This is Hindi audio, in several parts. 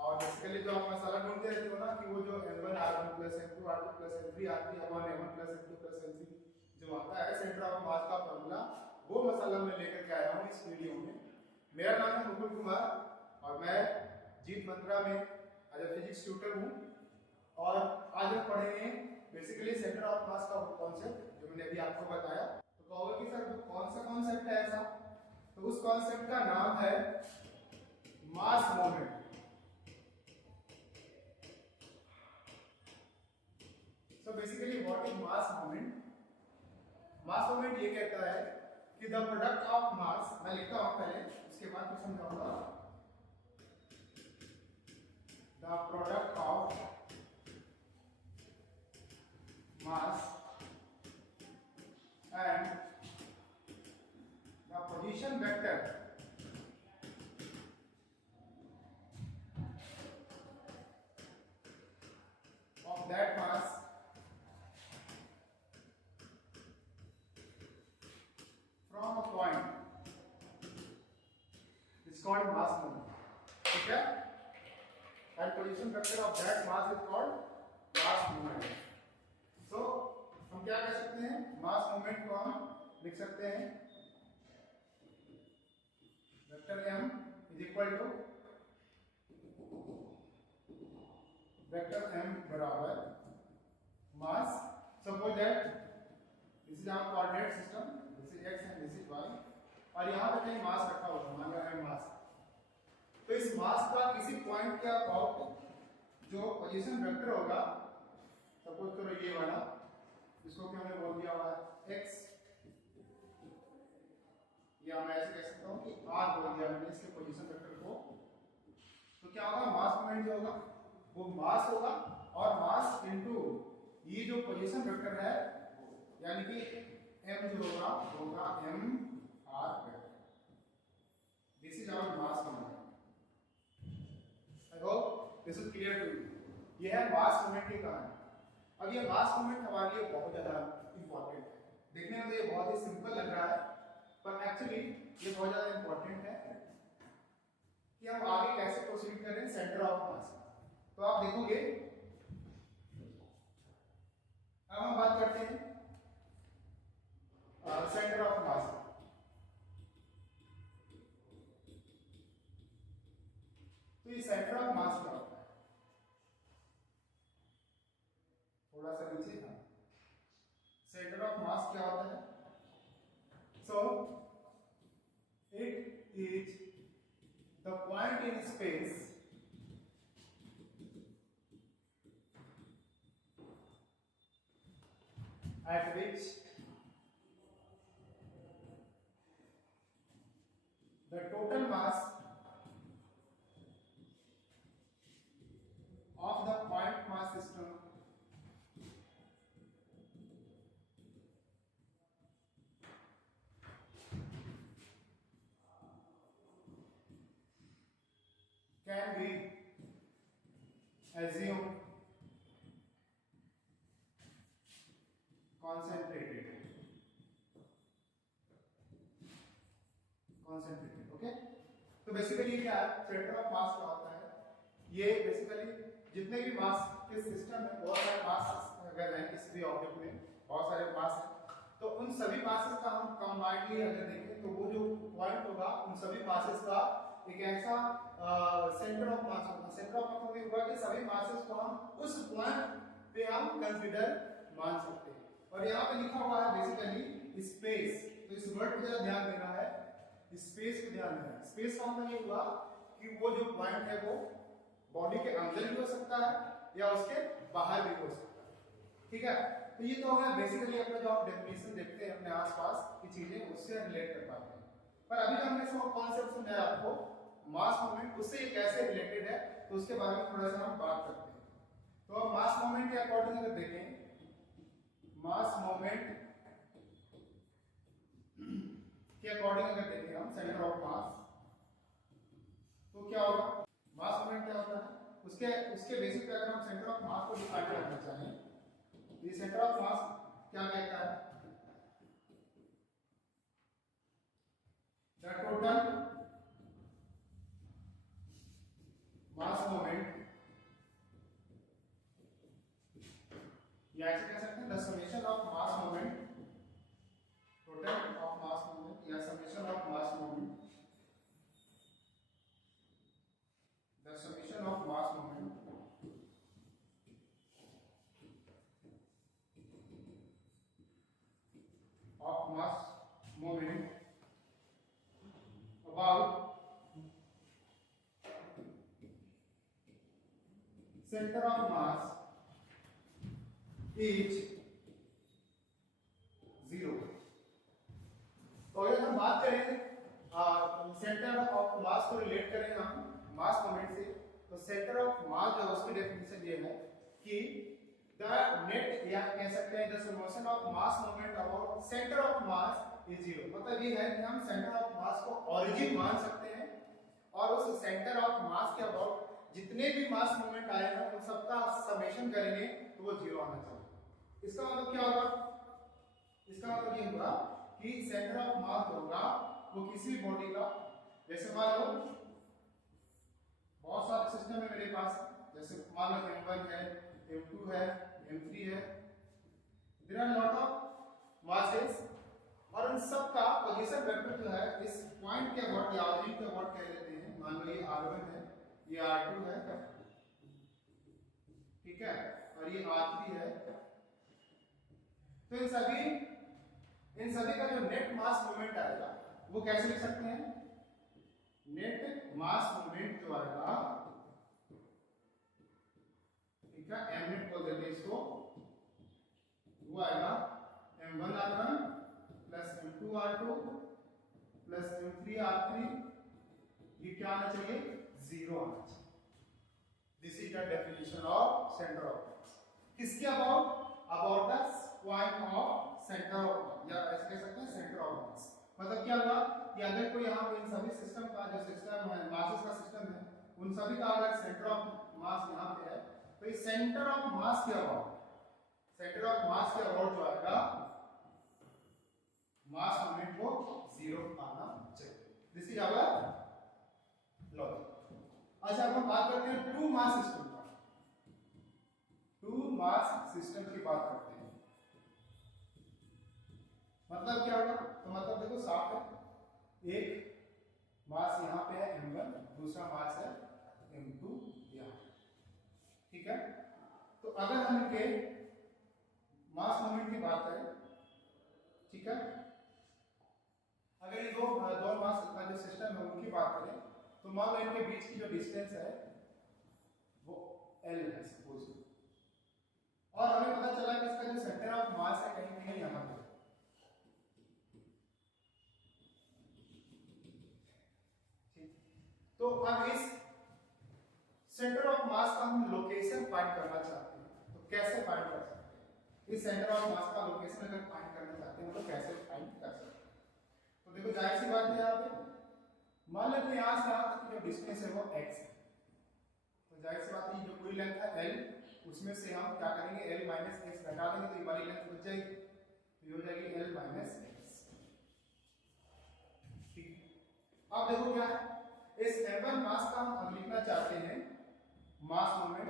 और बेसिकली जो आप मसाला ढूंढते रहते हो ना कि वो जो m1 r1 plus m2 r2 plus m3 r3 upon m1 plus m2 plus m3 जो आता है सेंटर ऑफ मास का फॉर्मूला, वो मसाला मैं लेकर के आया हूँ इस वीडियो में। मेरा नाम है मुकुल कुमार और मैं जीत मंत्रा में एज ए फिजिक्स ट्यूटर हूँ। और आज हम पढ़ेंगे बेसिकली सेंटर ऑफ मास का कॉन्सेप्ट जो मैंने अभी आपको बताया। तो कहोगे कि सर कौन सा कॉन्सेप्ट है ऐसा, तो उस कॉन्सेप्ट का नाम है मास moment. So basically what is mass moment? Mass moment ये कहता है कि द प्रोडक्ट ऑफ मास, मैं लिखता हूं पहले उसके बाद कुछ समझाऊंगा। The product of mass and the position vector of that mass from a point is called mass moment. ठीक है, and position vector of that mass is called mass moment. So हम क्या कह सकते हैं, mass moment को हम लिख सकते हैं vector m is equal to vector m बराबर mass. Suppose that this is our coordinate system, this is x and this is y, और यहाँ पे कहीं मास रखा होगा, मान लो m मास। तो इस मास का किसी पॉइंट के अबाउट जो पोजीशन वेक्टर होगा, सपोज करो ये वाला, इसको क्या हमने बोल दिया हुआ है x, या मैं ऐसे कह सकता हूँ कि r बोल दिया मैंने इसके पोजीशन वेक्टर को। तो क्या होगा, मास मोमेंट जो होगा वो मास होगा, और मास इनटू ये जो पोजीशन वेक्टर है यानी कि m जो होगा m r vector. This is our mass moment. I hope this is clear to you. ये है मास मोमेंट की कहानी। अब ये मास मोमेंट हमारे लिए बहुत ज्यादा इंपॉर्टेंट है। देखने में तो ये बहुत ही सिंपल लग रहा है, पर एक्चुअली ये बहुत ज्यादा इंपॉर्टेंट है कि हम आगे कैसे प्रोसीड करें सेंटर ऑफ मास। तो आप देखोगे, अब हम बात करते हैं सेंटर ऑफ मास। तो ये सेंटर ऑफ मास क्या होता है, थोड़ा सा नीचे था। सेंटर ऑफ मास क्या होता है? So it is the point in space at which the total mass of the point mass system can be assumed concentrated। Okay, तो बेसिकली क्या है, सेंटर ऑफ मास क्या होता है? ये बेसिकली जितने भी मास के सिस्टम में, बहुत सारे मास अगर है किसी भी ऑब्जेक्ट में, बहुत सारे मास है, तो उन सभी मासेस का हम कंबाइंडली अगर देखें तो वो जो पॉइंट होगा उन सभी मासेस का एक ऐसा सेंटर ऑफ मास होगा। सेंटर ऑफ मास मतलब होगा कि सभी मासेस को हम उस पॉइंट पे हम कंसीडर मान सकते हैं। और यहाँ पे लिखा हुआ है बेसिकली स्पेस, तो इस वर्ड पे जरा ध्यान देना है, स्पेस पे ध्यान देना है। स्पेस का मतलब ये हुआ कि वो जो पॉइंट है वो बॉडी के अंदर भी हो सकता है या उसके बाहर भी हो सकता है। ठीक है, तो ये तो हो गया बेसिकली अपना जो आप डेफिनेशन देखते हैं अपने आसपास की चीजें, उससे रिलेट कर पाते हैं। पर अभी जो हमने सब कॉन्सेप्ट समझाया आपको मास मोमेंट, उससे ये कैसे रिलेटेड है, तो उसके बारे में थोड़ा सा हम बात करते हैं। तो अब मास मोमेंट के अकॉर्डिंग अगर देखें, मास मोमेंट के अकॉर्डिंग अगर देखें हम सेंटर ऑफ मास, तो क्या होगा, मास मोमेंट क्या होता है, उसके बेसिस पे अगर हम सेंटर ऑफ मास को डिफाइन करना चाहें, ये सेंटर ऑफ मास क्या कहता है, द टोटल मास मोमेंट, या ऐसे कह सकते हैं the summation of mass moment, total of mass moment या summation of mass moment, the summation of mass moment of mass movement about center of mass is 0। तो अगर हम बात करें सेंटर ऑफ मास को रिलेट करें हम मास मोमेंट से, तो सेंटर ऑफ मास जो उसकी डेफिनेशन ये है कि द नेट या कह सकते हैं the motion of mass moment about centre of mass is 0। मतलब ये है कि हम सेंटर ऑफ मास को ओरिजिन मान सकते हैं और उस सेंटर ऑफ मास के अबाउट जितने भी मास मोमेंट आए हैं उन सबका समेशन करेंगे तो वो 0 आना चाहिए। इसका मतलब क्या होगा? इसका मतलब ये होगा कि सेंटर ऑफ मास होगा वो किसी बॉडी का, जैसे मान लो बहुत सारे सिस्टम है मेरे पास, जैसे मान लो M1 है, M2 है, M3 है, there are lot of masses और उन सब का पोजीशन वेक्टर जो है इस पॉइंट के अबाउट या ऑरिजिन के अबाउट कह लेते हैं। मान लो ये R1 है, ये R2 है, ठीक है, और ये R3 है। तो इन सभी का जो नेट मास मोमेंट आएगा वो कैसे लिख सकते हैं? नेट मास मोमेंट जो आएगा, ठीक है, m नेट बोल देते हैं इसको, वो आएगा m1r1 plus m2r2 plus m3r3, ये क्या आना चाहिए? 0 आना चाहिए। This is the definition of centre of mass. किसके about? About the point of centre of, या ऐसे कह सकते हैं सेंटर ऑफ मास। मतलब क्या हुआ कि अगर कोई यहाँ पे इन सभी सिस्टम का जो सिस्टम है, मासेस का सिस्टम है, उन सभी का अगर सेंटर ऑफ मास यहाँ पे है तो इस सेंटर ऑफ मास के अबाउट, सेंटर ऑफ मास के अबाउट जो आएगा मास मोमेंट को 0 आना चाहिए। This is our logic. अच्छा, अब हम बात करते हैं टू मास सिस्टम का। टू मास सिस्टम की बात करते हैं। मतलब क्या होगा? तो मतलब देखो साफ है, एक मास यहाँ पे है m1, दूसरा मास है m2 यहाँ, ठीक है। तो अगर हम इनके मास मोमेंट की बात करें, ठीक है, अगर ये दो मास का जो सिस्टम है उनकी बात करें तो मान लो इनके बीच की जो डिस्टेंस है वो L है सपोज, और हमें पता चला कि इसका जो सेंटर ऑफ मास है कहीं कहीं यहाँ पे। तो अब इस सेंटर ऑफ मास का हम लोकेशन फाइंड करना चाहते हैं, तो कैसे फाइंड कर सकते हैं? इस सेंटर ऑफ मास का लोकेशन अगर फाइंड करना चाहते हैं तो कैसे फाइंड कर सकते हैं? तो देखो जाहिर सी बात है, यहाँ पे मान लेते हैं यहाँ से यहाँ तक जो डिस्टेंस है वो x है, तो जाहिर सी बात है जो पूरी लेंथ है L, उसमें से हम क्या करेंगे, L माइनस x घटा देंगे तो ये वाली लेंथ बच जाएगी, तो हो जाएगी L माइनस x। ठीक, अब देखो क्या है, इस m1 मास का हम लिखना चाहते हैं मास मोमेंट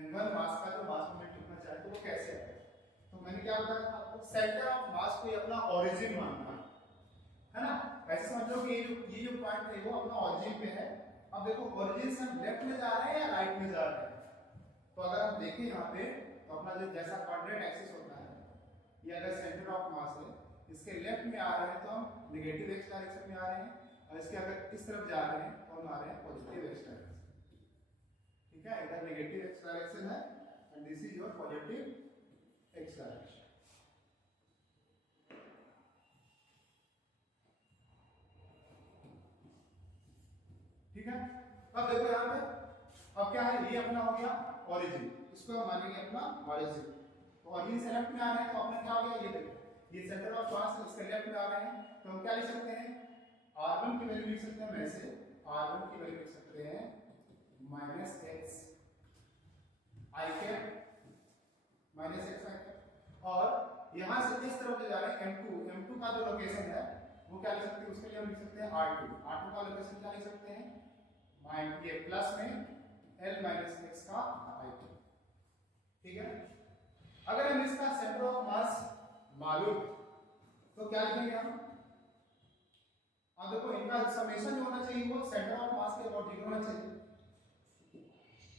m1 मास का जो मास मोमेंट लिखना चाहते हैं वो कैसे है? तो मैंने क्या बताया आपको, सेंटर ऑफ मास को अपना ओरिजिन मानना है ना। ऐसे समझ लो कि ये जो पॉइंट है वो अपना ओरिजिन पे है। अब देखो ओरिजिन से हम लेफ्ट में जा रहे हैं या राइट में जा रहे हैं? तो अगर हम देखें यहाँ पे तो अपना जो जैसा कोऑर्डिनेट एक्सिस होता है, ये अगर सेंटर ऑफ मास है, इसके लेफ्ट में आ रहे हैं तो हम नेगेटिव एक्स डायरेक्शन में आ रहे हैं, और इसके अगर इस तरफ जा रहे हैं तो हम आ रहे हैं पॉजिटिव एक्स डायरेक्शन, ठीक है। इधर नेगेटिव एक्स डायरेक्शन है and this is your positive x direction, ठीक है। अब देखो यहाँ पे, अब क्या है, ये अपना हो गया ओरिजिन, इसको हम मानेंगे अपना ओरिजिन। तो ओरिजिन से लेफ्ट में आ रहे हैं तो अपना क्या हो गया, ये देखो ये सेंटर ऑफ मास है, इसके लेफ्ट में आ रहे हैं तो हम क्या लिख सकते हैं, r1 की वैल्यू लिख सकते हैं, वैसे r1 की वैल्यू लिख सकते हैं माइनस एक्स आई कैप, माइनस एक्स आई कैप, और यहां से इस तरफ ले जा रहे हैं m2 का जो लोकेशन है वो क्या लिख सकते हैं, उसके लिए हम लिख सकते हैं R2। R2 का लोकेशन क्या लिख सकते हैं, ये प्लस में L माइनस x का I2। ठीक है, अगर हम इसका सेंटर ऑफ मास मालूम तो क्या लिखेंगे हम, अब देखो इनका समेशन जो होना चाहिए वो सेंटर ऑफ मास के अबाउट होना चाहिए,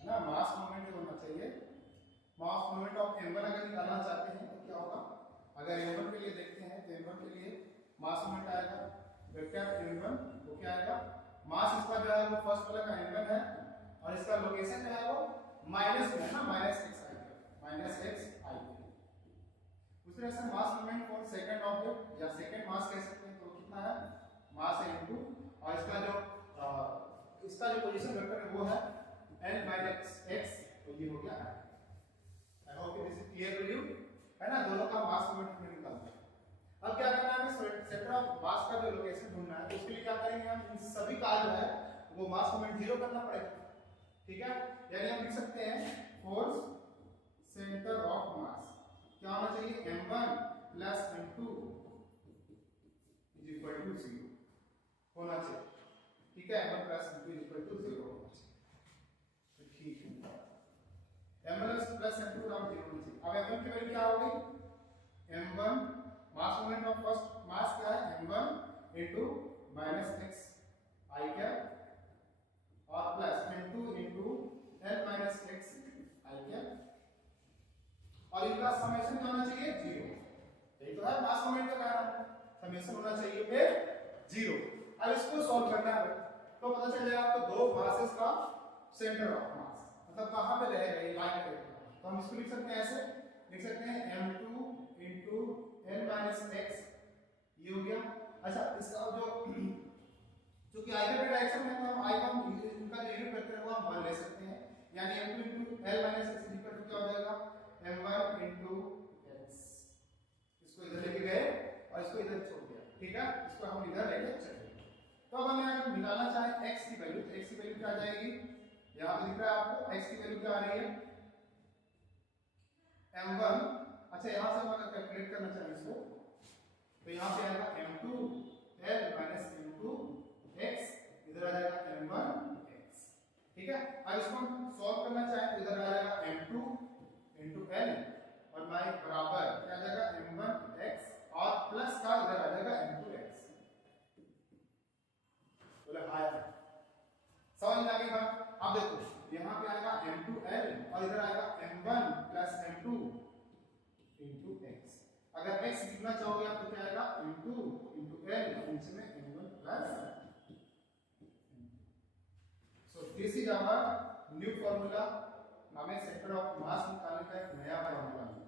है ना। मास मोमेंट होना चाहिए, मास मोमेंट ऑफ m1 अगर निकालना चाहते हैं तो क्या होगा, अगर m1 के लिए देखते हैं तो m1 के लिए मास मोमेंट आएगा वेक्टर m1, वो क्या आएगा, मास इसका जो है वो फर्स्ट वाला का m1 है और इसका लोकेशन जो है वो माइनस में है ना, माइनस x i। उस तरह से मास मोमेंट फॉर सेकंड ऑब्जेक्ट या सेकंड मास कह सकते हैं, तो कितना है, मास है इनटू, और इसका जो पोजीशन वेक्टर है वो है n माइनस x, तो ये हो गया है। I hope this is clear to you, है ना। दोनों का मास मोमेंट में निकालना है। अब क्या करना है, हमें सेंटर ऑफ मास का जो लोकेशन ढूंढना है, तो उसके लिए क्या करेंगे, हम इन सभी का जो है वो मास मोमेंट जीरो करना पड़ेगा। ठीक है, यानी हम लिख सकते हैं फोर्स सेंटर ऑफ मास क्या होना चाहिए, m1 plus m2 is equal to 0 होना चाहिए। ठीक है, m1 plus m2 is equal to 0 होना चाहिए। तो ठीक है, m1 प्लस m2 बराबर 0 होना चाहिए। अब m1 की वैल्यू क्या हो गई, m1 mass moment of first mass क्या है, m1 into minus x i cap और plus m2 into l minus x i cap, और इनका समेशन क्या होना चाहिए, 0। यही तो है मास मोमेंट का कारण, समेशन होना चाहिए फिर 0। अब इसको सॉल्व करना है तो पता चल जाएगा आपको दो मासेस का सेंटर ऑफ मास मतलब कहां पे रहेगा, ये लाइन पे। तो हम इसको लिख सकते हैं ऐसे, लिख सकते हैं m2 into n minus x, ये हो गया। अच्छा, इसका जो क्योंकि i का डायरेक्शन में तो हम i का इनका जो यूनिट वेक्टर है वो हम 1 ले सकते हैं, यानी m2 into l minus x equal to क्या हो जाएगा, m1 इनटू x। इसको इधर लेके गए और इसको इधर छोड़ दिया। ठीक है, इसको हम इधर लेके चले गए। तो अब हमें अगर निकालना चाहे x की वैल्यू, तो x की वैल्यू क्या आ जाएगी, यहां पे दिख रहा है आपको x की वैल्यू क्या आ रही है, m1। अच्छा, यहां से हम अगर कैलकुलेट करना चाहें इसको तो यहां पे आएगा m2 l minus m2 x, इधर आ जाएगा m1 x। ठीक है, अब इसको हम सॉल्व करना चाहें तो इधर आ जाएगा m2 इनटू l और y बराबर क्या आ जाएगा, m1 x और प्लस का इधर आ जाएगा m2 x। बोले हां, समझ में आ गई बात। अब देखो यहां पे आएगा m2 l और इधर आएगा m1 plus m2 into x। अगर x लिखना चाहोगे आप तो क्या आएगा, m2 इनटू l और नीचे में m1 plus. So this is our new formula. हमें सेंटर ऑफ मास निकालने का एक नया फार्मूला मिला।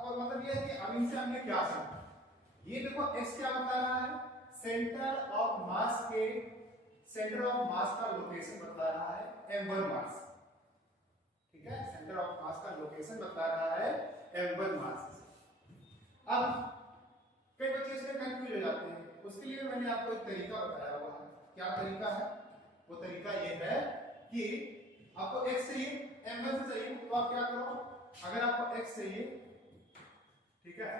और मतलब ये है कि अब इनसे हमने क्या सीखा, ये देखो x क्या बता रहा है, सेंटर ऑफ मास के सेंटर ऑफ मास का लोकेशन बता रहा है m1 मास। ठीक है, सेंटर ऑफ मास का लोकेशन बता रहा है m1 मास। अब कई बच्चे इसमें कंफ्यूज हो जाते हैं, उसके लिए मैंने आपको एक तरीका बताया हुआ है। क्या तरीका है, वो तरीका ये है कि आपको x चाहिए, m1 से चाहिए, तो आप क्या करो, अगर आपको x चाहिए, ठीक है,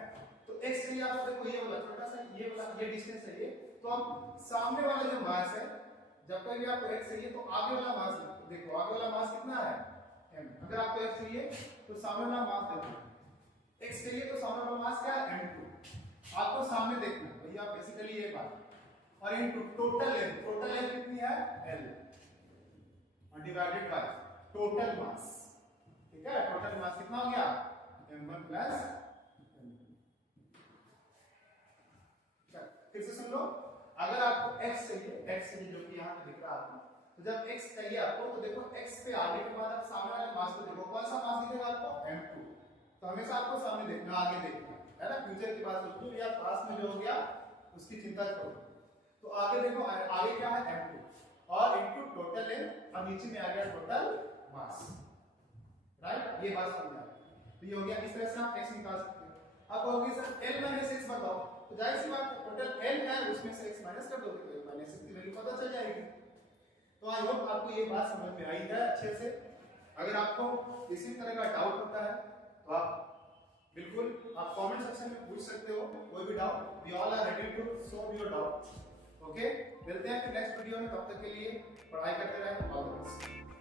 तो x चाहिए आपको, देखो ये वाला छोटा सा ये डिस्टेंस चाहिए, तो आप सामने वाला जो मास है, जब तक भी आपको x चाहिए तो आगे वाला मास देखो, आगे वाला मास कितना है m। अगर आपको x चाहिए तो सामने वाला मास देखो, x चाहिए तो सामने वाला मास क्या है m2। आपको सामने देखना है भैया, बेसिकली ये बात। और इनटू टोटल लेंथ कितनी है l और डिवाइडेड बाय टोटल मास। ठीक है, टोटल मास कितना हो गया, m1 प्लस m2। फिर से सुन लो, अगर आपको x चाहिए जो कि यहां पे दिख रहा है आपको, तो जब x चाहिए आपको तो देखो x पे आगे के बाद आप सामने वाले मास को देखो, कौन सा मास दिखेगा आपको, m2। तो हमेशा आपको सामने देखना, आगे देखना है ना, फ्यूचर की बात सोचो या पास में जो हो गया उसकी चिंता छोड़ो। तो आगे देखो, आगे क्या है m2 और इनटू टोटल लेंथ और नीचे में आ गया टोटल मास। राइट, ये बात समझ आ गई। तो ये हो गया, इस तरह से आप x निकाल सकते हो। अब होगी सर l माइनस x बताओ, तो जाहिर सी बात है टोटल l है उसमें से x माइनस कर दोगे तो l माइनस x की वैल्यू पता चल जाएगी। तो आई होप आपको ये बात समझ में आई है अच्छे से। अगर आपको किसी तरह का डाउट होता है तो आप बिल्कुल आप कमेंट सेक्शन में पूछ सकते हो कोई भी doubt. We all are ready to solve your doubt. Okay, मिलते हैं फिर नेक्स्ट वीडियो में, तब तक के लिए पढ़ाई करते रहें। All the best.